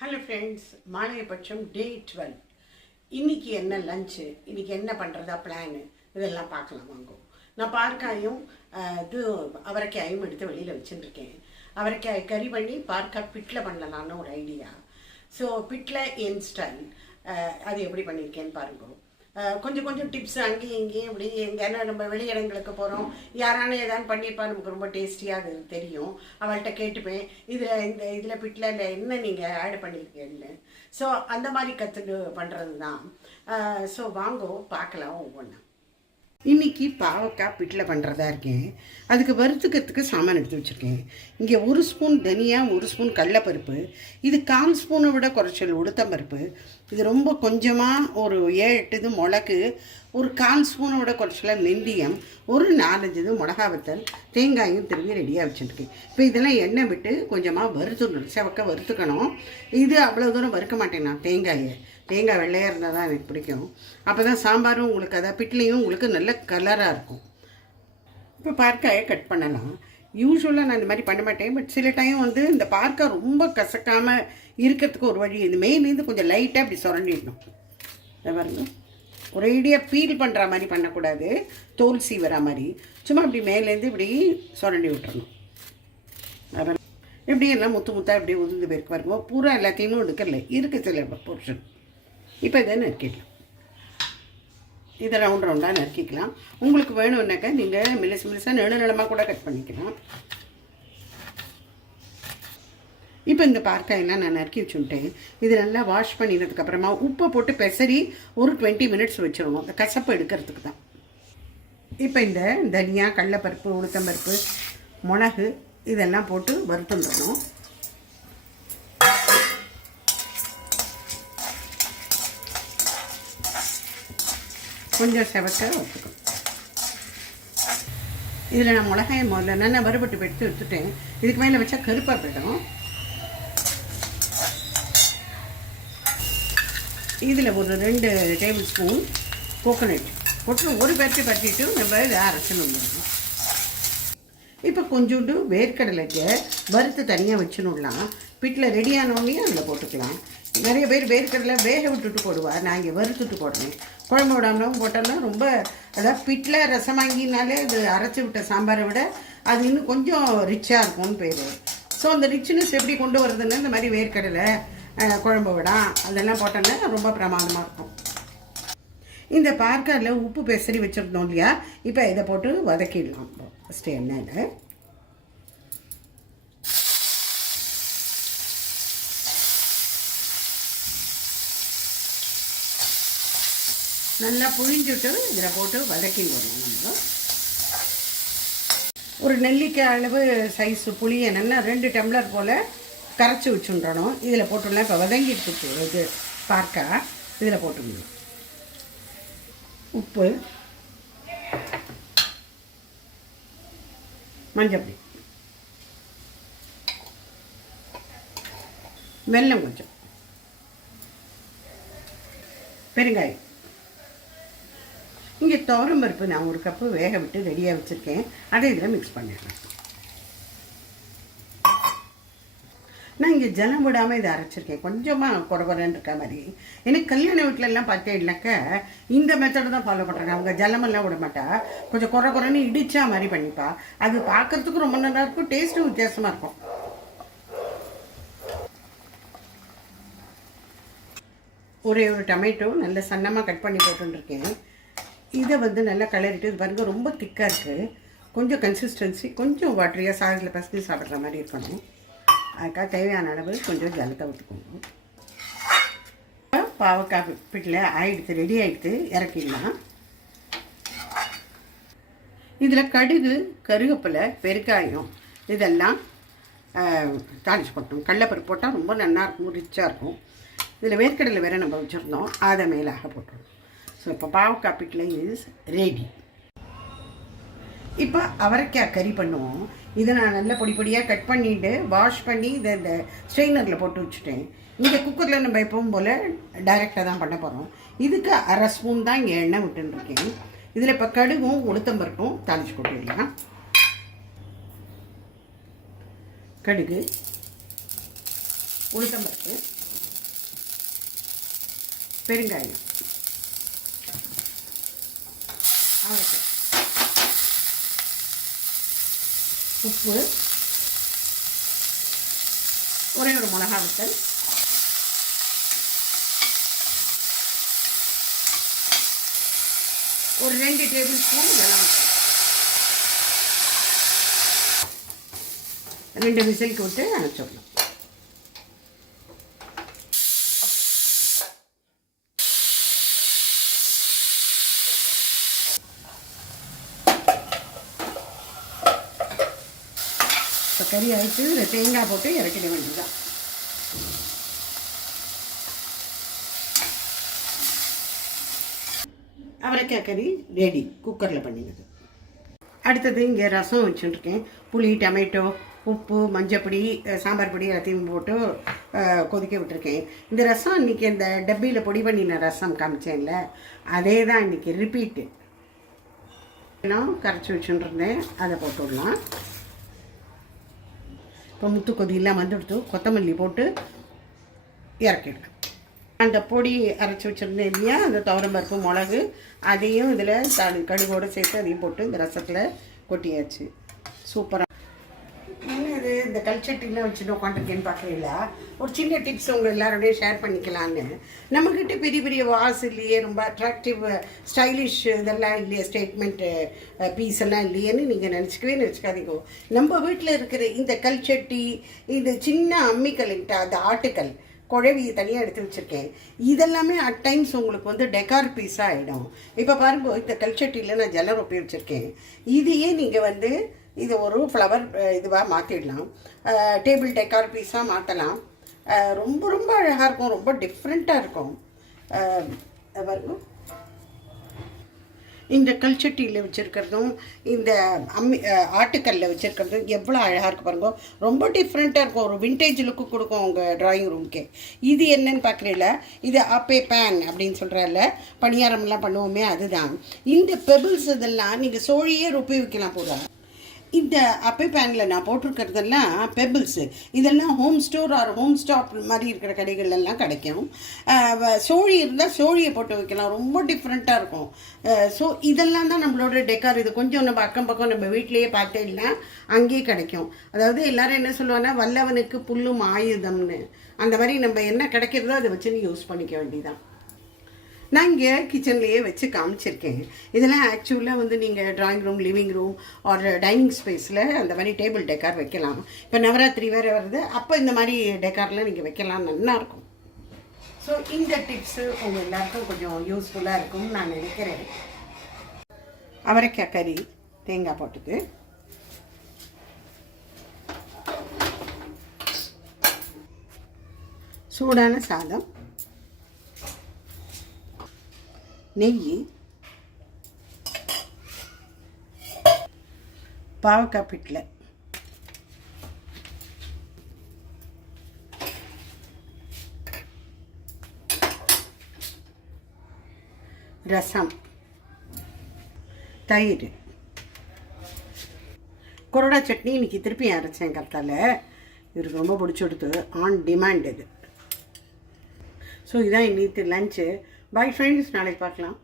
Hello friends, மாலையபட்சம் டே 12. இன்றைக்கி என்ன lunch, இன்றைக்கி என்ன பண்ணுறதா பிளானு, இதெல்லாம் பார்க்கலாம் வாங்க. நான் பார்க்காயும் இது அவரைக்காயும் எடுத்து வெளியில் வச்சுட்டுருக்கேன். அவரைக்காய் கறி பண்ணி பார்க்காய் பிட்டில் பண்ணலான்னு ஒரு ஐடியா. ஸோ பிட்டில் என் ஸ்டைல் அது எப்படி பண்ணியிருக்கேன்னு பாருங்க. கொஞ்சம் கொஞ்சம் டிப்ஸ் அங்கேயும் இங்கேயும் இப்படி எங்கேனா நம்ம வெளியிடங்களுக்கு போகிறோம், யாரானு ஏதாவது பண்ணியிருப்பா, நமக்கு ரொம்ப டேஸ்டியாக அது தெரியும். அவள்கிட்ட கேட்டுப்பேன், இதில் பிட்டில் என்ன நீங்கள் ஆட் பண்ணியிருக்கீங்கன்னு. ஸோ அந்த மாதிரி கற்றுட்டு பண்ணுறது தான். ஸோ வாங்கோ பார்க்கலாம் ஒவ்வொன்றா. இன்றைக்கி பாவக்காய் பிட்டில் பண்ணுறதா இருக்கேன். அதுக்கு வறுத்துக்கிறதுக்கு சாமான் எடுத்து வச்சுருக்கேன். இங்கே 1 ஸ்பூன் தனியா, 1 ஸ்பூன் கடலைப்பருப்பு, இது 1/4 ஸ்பூனை விட குறைச்சல் உளுத்தம்பருப்பு, இது ரொம்ப கொஞ்சமாக ஒரு 7-8 இது மிளகு, ஒரு 1/4 ஸ்பூனை விட குறைச்சலாக வெந்தயம், ஒரு 4-5 இது மிளகா வத்தல், தேங்காயும் திரும்பி ரெடியாக வச்சுருக்கேன். இப்போ இதெல்லாம் எண்ணெய் விட்டு கொஞ்சமாக வறுத்துடணும், செவக்க வறுத்துக்கணும். இது அவ்வளோ தூரம் வறுக்க மாட்டேன் நான். தேங்காய் வெள்ளையாக இருந்தால் தான் எனக்கு பிடிக்கும். அப்போ தான் சாம்பாரும் உங்களுக்கு அதான் பிட்லையும் உங்களுக்கு நல்ல கலராக இருக்கும். இப்போ பார்க்காயை கட் பண்ணலாம். யூஸ்வலாக நான் இந்த மாதிரி பண்ண மாட்டேன், பட் சில டைம் இந்த பார்க்காய் ரொம்ப கசக்காமல் இருக்கிறதுக்கு ஒரு வழி, இந்த மேலேருந்து கொஞ்சம் லைட்டாக இப்படி சுரண்டிடணும். அதை பாருங்க, ஒரேடியாக பீல் பண்ணுற மாதிரி பண்ணக்கூடாது, தோல் சீவரா மாதிரி சும்மா இப்படி மேலேருந்து இப்படி சுரண்டி விட்டுறணும். அப்புறம் இப்படி எல்லாம் முத்தாக இப்படி உதிர்ந்து போயிருக்கு பாருங்க. பூரா எல்லாத்தையும் எடுக்கல, இருக்குது சில போர்ஷன். இப்போ இதை நறுக்கிடலாம். இதை ரவுண்டாக நறுக்கிக்கலாம். உங்களுக்கு வேணும்னாக்கா நீங்கள் மெலிசாக நிலமாக கூட கட் பண்ணிக்கலாம். இப்போ இந்த பார்க்காயெல்லாம் நான் நறுக்கி வச்சுட்டேன். இது நல்லா வாஷ் பண்ணினதுக்கப்புறமா உப்பை போட்டு பெசரி ஒரு 20 மினிட்ஸ் வச்சிடணும், அந்த கசப்பை எடுக்கிறதுக்கு தான். இப்போ இந்த தனியா, கடலைப்பருப்பு, உளுத்தம்பருப்பு, மிளகு இதெல்லாம் போட்டு வறுத்துடணும். கொஞ்சம் செவக்க வச்சுக்கணும். இதில் நான் மிளகாயை முதல்ல நல்லா வறுபட்டு எடுத்து எடுத்துட்டேன். இதுக்கு மேலே வச்சா கருப்பாக போயிடும். இதில் ஒரு 2 டேபிள் ஸ்பூன் கோகோனட் போட்டு ஒரு பற்றிட்டு நம்ம இதை அரைச்சணும். இப்போ கொஞ்சோண்டு வேர்க்கடலைக்கு வறுத்து தனியாக வச்சுடலாம். பிட்டில் ரெடியானோடனே அதில் போட்டுக்கலாம். நிறைய பேர் வேர்க்கடலை வேக விட்டுட்டு போடுவார், நான் இங்கே வறுத்துட்டு போடுறேன். குழம்பு விடாமலும் போட்டாலும் ரொம்ப, அதாவது பிட்டில் ரசம் வாங்கினாலே அது அரைச்சி விட்ட சாம்பாரை விட அது இன்னும் கொஞ்சம் ரிச்சாக இருக்கும்னு பேர். ஸோ அந்த ரிச்னஸ் எப்படி கொண்டு வருதுன்னு இந்த மாதிரி வேர்க்கடலை, குழம்பு விடாம் அதெல்லாம் போட்டோன்னா ரொம்ப பிரமாதமாக இருக்கும். இந்த பார்க்காயில் உப்பு பெசரி வச்சுருந்தோம் இல்லையா, இப்போ இதை போட்டு வதக்கிடலாம். ஃபஸ்ட்டு எண்ணெயில் நல்லா புழிஞ்சுட்டு இதில் போட்டு வதக்கி விடணும். நம்ம ஒரு நெல்லிக்காய் அளவு சைஸு புளியை நல்லா 2 டம்ளர் போல் கரைச்சி வச்சுடணும். இதில் போட்டுடலாம். இப்போ வதங்கிட்டு இது பார்க்காய் இதில் போட்டுக்கணும். உப்பு, மஞ்சள், வெல்லம், கொஞ்சம் பெருங்காயம். இங்கே துவரம் பருப்பு நான் 1 கப்பு வேக விட்டு ரெடியாக வச்சுருக்கேன், அதை இதில் மிக்ஸ் பண்ணிடுறேன். நான் இங்கே ஜலம் விடாமல் இதை அரைச்சிருக்கேன், கொஞ்சமாக குறகுறன்னு இருக்க மாதிரி. எனக்கு கல்யாண வீட்டிலலாம் பார்த்தேன்னாக்கா இந்த மெத்தடு தான் ஃபாலோ பண்ணுறாங்க. அவங்க ஜலமெல்லாம் விட மாட்டா, கொஞ்சம் குறகுறன்னு இடிச்சா மாதிரி பண்ணிப்பா. அது பார்க்குறதுக்கு ரொம்ப நல்லா இருக்கும், டேஸ்ட்டும் வித்தியாசமாக இருக்கும். ஒரே ஒரு டொமேட்டோ நல்ல சன்னமாக கட் பண்ணி போட்டுருக்கேன். இதை நல்லா கிளறிட்டு, இது பாருங்கள் ரொம்ப திக்காக இருக்குது. கொஞ்சம் கன்சிஸ்டன்சி கொஞ்சம் வாட்டரியாக சாதத்தில் பசங்க சாப்பிட்ற மாதிரி இருக்கணும். அதுக்காக தேவையான அளவு கொஞ்சம் ஜலத்தை ஊற்றிக்கணும். பாவக்காய் பிட்டில் ஆகிடுத்து, ரெடி ஆகிடுத்து, இறக்கிடலாம். இதில் கடுகு, கருவேப்பிலை, பெருங்காயம் இதெல்லாம் தாளிச்சு போட்டோம். கடலைப்பருப்பு போட்டால் ரொம்ப நல்லாயிருக்கும், ரிச்சாக இருக்கும். இதில் வேர்க்கடலை வேறு நம்ம வச்சுருந்தோம், அதை மேலாக போட்டுருவோம். ஸோ இப்போ பாவக்காய் பிட்டில் இஸ் ரெடி. இப்போ அவரைக்காய் கறி பண்ணுவோம். இதை நான் நல்லா பொடியாக கட் பண்ணிவிட்டு வாஷ் பண்ணி இதை இந்த ஸ்ட்ரெயினரில் போட்டு வச்சுட்டேன். இங்கே குக்கரில் நம்ம எப்பவும் போல் டைரெக்டாக தான் பண்ண போகிறோம். இதுக்கு 1/2 ஸ்பூன் தான் இங்கே எண்ணெய் விட்டுருக்கேன். இதில் இப்போ கடுகும் உளுத்தம்பருப்பும் தாளிச்சு போட்டுடலாம். கடுகு, உளுத்தம்பருப்பு, பெருங்காயம், அவரைக்காய், உப்பு, ஒரே ஒரு மிளகா வத்தல், ஒரு 2 டேபிள் ஸ்பூன் வெல்லம், 2 விசிலுக்கு விட்டு அனுப்பிச்சிடலாம். இப்போ கறி அரைச்சி இதில் தேங்காய் போட்டு இறக்கிட வேண்டியதுதான். அவரைக்காய் கறி ரெடி, குக்கரில் பண்ணினது. அடுத்தது இங்கே ரசம் வச்சுருக்கேன். புளி, டொமேட்டோ, உப்பு, மஞ்சப்பொடி, சாம்பார் பொடி எல்லாத்தையும் போட்டு கொதிக்க விட்டுருக்கேன். இந்த ரசம் இன்றைக்கி இந்த டப்பியில் பொடி பண்ணின ரசம் காமிச்சேன்ல, அதே தான் இன்றைக்கி ரிப்பீட்டு. நான் கரைச்சி வச்சுருந்தேன், அதை போட்டு விடலாம். இப்போ முத்து கொதியெல்லாம் வந்துடுத்து, கொத்தமல்லி போட்டு இறக்கிடுவேன். அந்த பொடி அரைச்சி வச்சுருந்தேன் இல்லையா, அந்த துவரம்பருப்பு, மிளகு, அதையும் இதில் கடுகோடு சேர்த்து அதையும் போட்டு இந்த ரசத்தில் கொட்டியாச்சு. சூப்பராக. என்ன இது இந்த கல்ச்சட்டிலாம் வச்சுட்டு உட்காந்துருக்கேன்னு பார்க்குறீங்களா? ஒரு சின்ன டிப்ஸ் உங்கள் எல்லாரோடையும் ஷேர் பண்ணிக்கலான்னு. நம்மக்கிட்ட பெரிய பெரிய வாஸ் இல்லையே, ரொம்ப அட்ராக்டிவ் ஸ்டைலிஷ் இதெல்லாம் இல்லையே, ஸ்டேட்மெண்ட்டு பீஸ் எல்லாம் இல்லையேன்னு நீங்கள் நினச்சிக்காதீங்க. நம்ம வீட்டில் இருக்கிற இந்த கல்ச்சட்டி, இந்த சின்ன அம்மிக்கல்கிட்ட அந்த ஆட்டுக்கல் குழவியை தனியாக எடுத்து வச்சுருக்கேன். இதெல்லாமே அட் டைம்ஸ் உங்களுக்கு வந்து டெக்கார் பீஸாக ஆகிடும். இப்போ பாருங்கள், இந்த கல்ச்சட்டியில் நான் ஜல்ல ரொப்பி வச்சுருக்கேன். இதையே நீங்கள் வந்து இது ஒரு ஃப்ளவர் இதுவாக மாற்றிடலாம், டேபிள் டெக்கார் பீஸாக மாற்றலாம். ரொம்ப ரொம்ப அழகாக இருக்கும், ரொம்ப டிஃப்ரெண்ட்டாக இருக்கும். பாருங்கள், இந்த கல்ச்சட்டியில் வச்சுருக்கிறதும் இந்த ஆட்டுக்கல்லில் வச்சுருக்கிறதும் எவ்வளோ அழகாக இருக்குது பாருங்க. ரொம்ப டிஃப்ரெண்ட்டாக இருக்கும், ஒரு விண்டேஜ் லுக்கு கொடுக்கும் உங்கள் ட்ராயிங் ரூம்க்கே. இது என்னன்னு பார்க்குறீங்களா? இது அப்பே பேன் அப்படின்னு சொல்கிறதில்ல, பணியாரம்லாம் பண்ணுவோமே, அதுதான். இந்த பெபிள்ஸ் இதெல்லாம் நீங்கள் சோழியே ரொப்பி வைக்கலாம் பூரா. இந்த அப்பே பேனில் நான் போட்டிருக்கிறதெல்லாம் பெபிள்ஸு. இதெல்லாம் home store R home stop மாதிரி இருக்கிற கடைகள்லாம் கிடைக்கும். சோழி இருந்தால் சோழியை போட்டு வைக்கலாம், ரொம்ப டிஃப்ரெண்ட்டாக இருக்கும். ஸோ இதெல்லாம் தான் நம்மளோட டெக்கார். இது கொஞ்சம் நம்ம அக்கம் பக்கம் நம்ம வீட்டிலையே பார்த்தேன்னா அங்கேயே கிடைக்கும். அதாவது எல்லோரும் என்ன சொல்லுவாங்கன்னா, வல்லவனுக்கு புல்லும் ஆயுதம்னு. அந்த மாதிரி நம்ம என்ன கிடைக்கிறதோ அதை வச்சு நீ யூஸ் பண்ணிக்க வேண்டியதான். நான் இங்கே கிச்சன்லேயே வச்சு காமிச்சிருக்கேன். இதெல்லாம் ஆக்சுவலாக வந்து நீங்கள் ட்ராயிங் ரூம், லிவிங் ரூம் ஒரு டைனிங் ஸ்பேஸில் அந்த மாதிரி டேபிள் டெக்கார் வைக்கலாம். இப்போ நவராத்திரி வேறு வருது, அப்போ இந்த மாதிரி டெக்கார்லாம் நீங்கள் வைக்கலாம், நல்லாயிருக்கும். ஸோ இந்த டிப்ஸு உங்கள் எல்லாருக்கும் கொஞ்சம் யூஸ்ஃபுல்லாக இருக்கும்னு நான் நினைக்கிறேன். அவரைக்காய் கறி தேங்காய் போட்டுக்கு, சூடான சாதம், நெய், பாவக்காய் பிட்டில், ரசம், தயிர், கொரடா சட்னி. இன்றைக்கி திருப்பி அரைச்சேன் கத்தால, இவருக்கு ரொம்ப பிடிச்சி கொடுத்து, ஆன் டிமாண்ட் இது. ஸோ இதான் இன்னைக்கு லஞ்சு. பாய் ஃப்ரெண்ட்ஸ், நாளைக்கு பார்க்கலாம்.